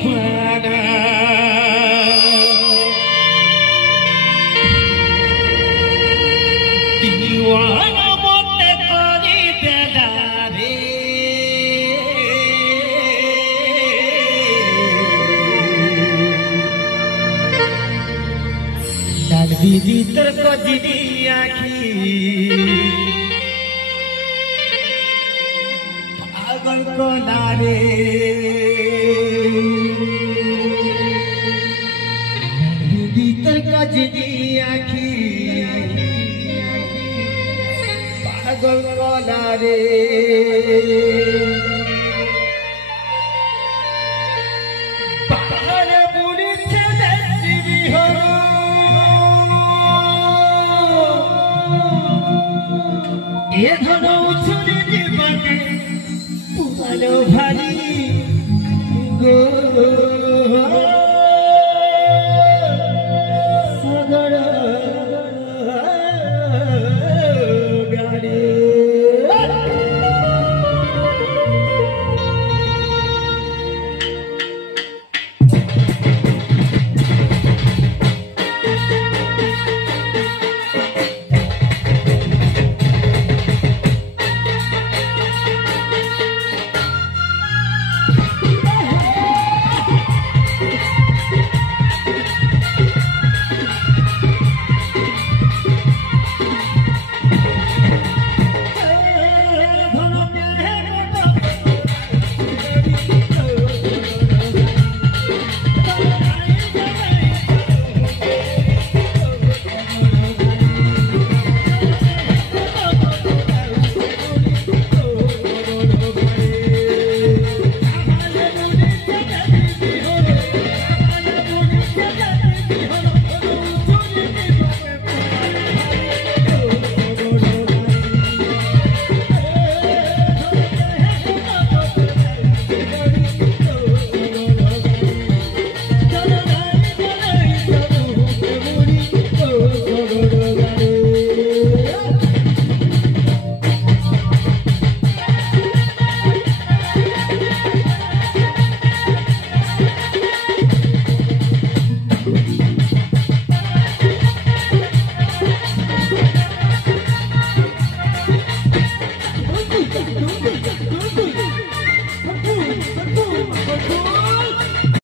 सुहाना दीवाना मोते करी देला रे डाल दीदी तर को दीदी आखी पागल को नारे दीदी तर को दीदी आखी पागल को नारे बाहर बुरी चले जीवी हो ये धनो छुरी दीवाने पुरानो भारी गो